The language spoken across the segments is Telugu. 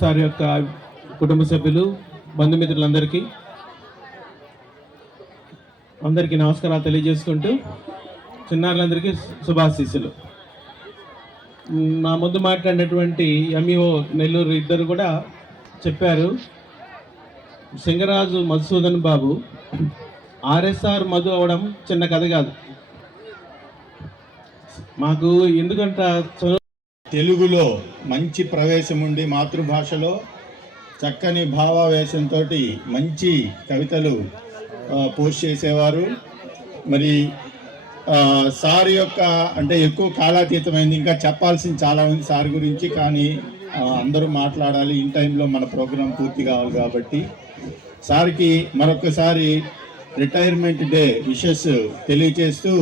సార్ యొక్క కుటుంబ సభ్యులు, బంధుమిత్రులందరికీ నమస్కారాలు తెలియజేసుకుంటూ చిన్నారులందరికీ శుభాశీస్సులు. నా ముందు మాట్లాడినటువంటి ఎంఈఓ నెల్లూరు ఇద్దరు కూడా చెప్పారు. సింగరాజు మధుసూదన్ బాబు ఆర్ఎస్ఆర్ మధు అవడం చిన్న కథ కాదు. మాకు ఎందుకంట తెలుగులో మంచి ప్రవేశం ఉండి మాతృభాషలో చక్కని భావావేశంతో మంచి కవితలు పోస్ట్ చేసేవారు. మరి సార్ యొక్క అంటే ఎక్కువ కాలాతీతమైంది, ఇంకా చెప్పాల్సింది చాలా ఉంది సార్ గురించి, కానీ అందరూ మాట్లాడాలి, ఇన్ టైంలో మన ప్రోగ్రాం పూర్తి కావాలి కాబట్టి సార్కి మరొకసారి రిటైర్మెంట్ డే విషెస్ తెలియజేస్తూ,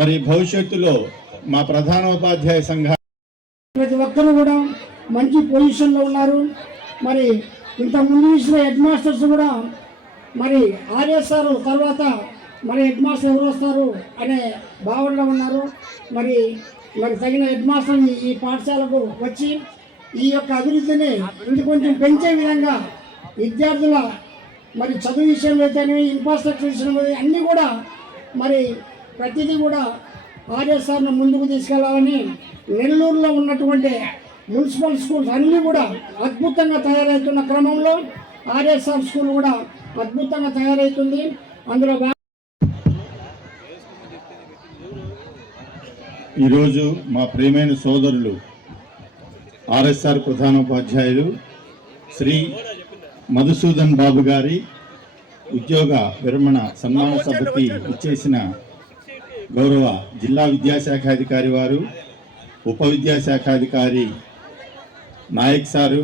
మరి భవిష్యత్తులో మా ప్రధానోపాధ్యాయ సంఘ ప్రతి ఒక్కరు కూడా మంచి పొజిషన్లో ఉన్నారు. మరి ఇంతకుముందు ఇచ్చిన హెడ్ మాస్టర్స్ కూడా మరి ఆర్ఎస్ఆర్ తర్వాత మరి హెడ్ మాస్టర్ ఎవరు వస్తారు అనే భావనలో ఉన్నారు. మరి తగిన హెడ్ మాస్టర్ ఈ పాఠశాలకు వచ్చి ఈ యొక్క అభివృద్ధిని ఇంకొంచెం పెంచే విధంగా విద్యార్థుల మరి చదువు విషయంలో అయితేనే, ఇన్ఫ్రాస్ట్రక్చర్ విషయంలో అన్నీ కూడా మరి ప్రతిదీ కూడా ఆర్ఎస్ఆర్ను ముందుకు తీసుకెళ్లాలని నెల్లూరులో ఉన్నటువంటి మున్సిపల్ స్కూల్స్ అన్నీ కూడా అద్భుతంగా తయారవుతున్న క్రమంలో ఆర్ఎస్ఆర్ స్కూల్ కూడా అద్భుతంగా తయారవుతుంది. అందులో ఈరోజు మా ప్రియమైన సోదరులు ఆర్ఎస్ఆర్ ప్రధానోపాధ్యాయులు శ్రీ మధుసూదన్ బాబు గారి ఉద్యోగ విరమణ సన్మాన సభకి ఇచ్చేసిన గౌరవ జిల్లా విద్యాశాఖాధికారి వారు, ఉప విద్యాశాఖాధికారి Nayak sir,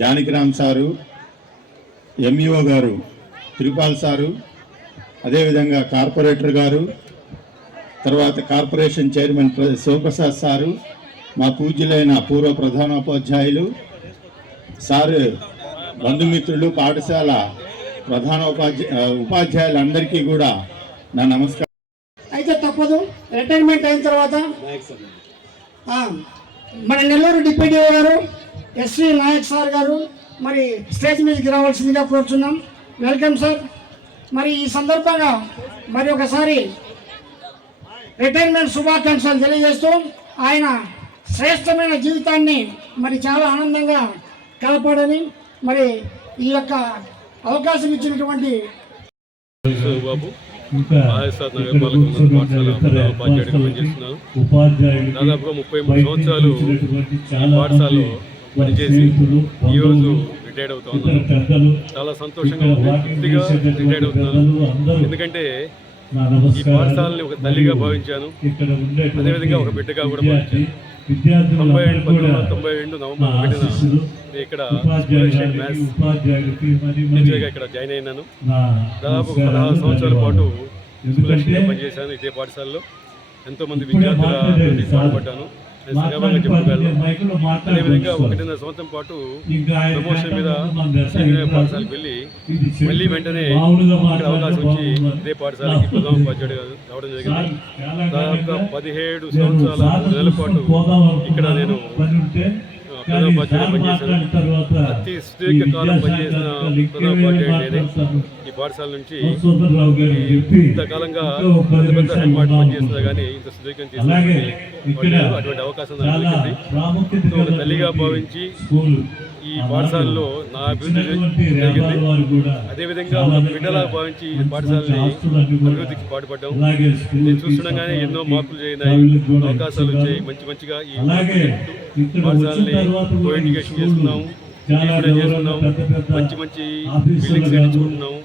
Janakiram sir, MEO గారు తిరుపాల్ సారు, అదేవిధంగా కార్పొరేటర్ గారు, తర్వాత కార్పొరేషన్ చైర్మన్ శివప్రసాద్ సారు, మా పూజ్యులైన పూర్వ ప్రధానోపాధ్యాయులు సారు, బంధుమిత్రులు, పాఠశాల ఉపాధ్యాయులందరికీ కూడా నా నమస్కారం. అయితే తప్పదు, రిటైర్మెంట్ అయిన తర్వాత మన నెల్లూరు డిప్యూటీ గారు ఎస్వి నాయక్ సార్ గారు మరి స్టేజ్ మీదకి రావాల్సిందిగా కోరుచున్నాం. Welcome sir. మరి ఈ సందర్భంగా మరి ఒకసారి రిటైర్మెంట్ శుభాకాంక్షలు తెలియజేస్తూ ఆయన శ్రేష్టమైన జీవితాన్ని మరి చాలా ఆనందంగా కాపాడని మరి ఈ యొక్క అవకాశం ఇచ్చినటువంటి దాదాపుగా 33 సంవత్సరాలు పాఠశాలలో పనిచేసి ఈరోజు రిటైర్డ్ అవుతున్నాను. చాలా సంతోషంగా ఉంది. పూర్తిగా రిటైర్డ్ అవుతున్నాను. ఎందుకంటే ఈ పాఠశాలని ఒక తల్లిగా భావించాను, అదేవిధంగా ఒక బిడ్డగా కూడా భావించాను. 1992 నవంబర్ 1న ఇక్కడ టీచర్గా ఇక్కడ జాయిన్ అయినాను. దాదాపు 16 సంవత్సరాల పాటు స్కూల్ అసిస్టెంట్గా పనిచేశాను. ఇదే పాఠశాలలో ఎంతోమంది విద్యార్థుల పాల్పడ్డాను. గర్వంగా చెప్పగలను. అదేవిధంగా 1.5 సంవత్సరం పాటు ప్రమోషన్ మీద పాఠశాలకు వెళ్ళి మళ్ళీ వెంటనే ఇక్కడ అవకాశం వచ్చి ఇదే పాఠశాలకి ప్రధానోపాధ్యాయుడు రావడం జరిగింది. దాదాపుగా 17 సంవత్సరాల 3 నెలల పాటు ఇక్కడ నేను ప్రధానోపాధ్యాయుడు పనిచేశాను. అతి సుదీర్ఘ కాలం పనిచేసిన ప్రధానోపాధ్యాయుడు నేనే. ఈ పాఠశాల నుంచి ఇంతకాలంగా పెద్ద పెద్ద హెడ్ మాస్టర్ పనిచేస్తున్నా కానీ ఇంత సుదీర్ఘం చేసిన అటువంటి అవకాశం నాకు దొరికింది. ఒక తల్లిగా భావించి ఈ పాఠశాలలో నా అభివృద్ధి జరిగింది. అదేవిధంగా ఒక బిడ్డలా భావించి ఈ పాఠశాలని అభివృద్ధికి పాటుపడ్డాం. నేను చూస్తుండగానే ఎన్నో మార్పులు జరిగినాయి, అవకాశాలు వచ్చాయి. మంచిగా ఈ పాఠశాలని కో ఎడ్యుకేషన్ చేస్తున్నాము, చేస్తున్నాము, మంచి బిల్డింగ్స్ కట్టించుకుంటున్నాము.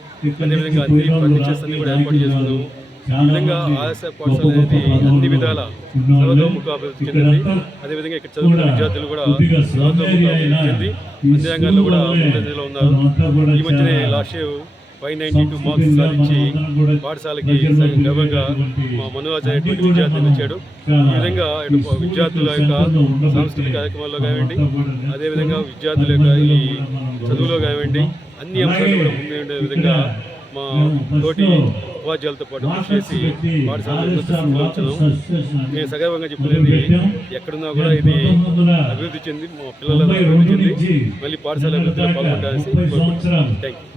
అదేవిధంగా అన్ని ఫర్నిచర్స్ అన్ని కూడా ఏర్పాటు చేస్తున్నాము. ఈ విధంగా ఆర్ఎస్ఆర్ పాఠశాల అనేది అన్ని విధాల సర్వతోముఖ అభివృద్ధి చెందింది. అదేవిధంగా ఇక్కడ చదువుకున్న విద్యార్థులు కూడా సర్వతోముఖ అభివృద్ధి చెంది అన్ని రంగాల్లో కూడా ముందంజలో ఉన్నారు. ఈ మధ్యనే లాస్ట్ ఇయర్ 592 మార్క్స్ సాధించి పాఠశాలకి గర్వంగా మా మనోజ్ అనేటువంటి విద్యార్థిని వచ్చాడు. ఈ విధంగా విద్యార్థుల యొక్క సాంస్కృతిక కార్యక్రమాల్లో కానివ్వండి, అదేవిధంగా విద్యార్థుల యొక్క ఈ చదువులో కానివ్వండి, అన్ని అంశాలు కూడా ముందు ఉండే విధంగా మా తోటి ఉపాధ్యాయులతో పాటు కృషి చేసి పాఠశాలను ఉన్నత స్థితిలో ఉంచున్నాం. మేము సగర్వంగా చెప్పుకునేది ఎక్కడున్నా కూడా ఇది అభివృద్ధి చెంది మా పిల్లల అభివృద్ధి చెంది మళ్ళీ పాఠశాల అభివృద్ధిలో పాల్గొంటారని కోరుకుంటున్నాను. Thank you.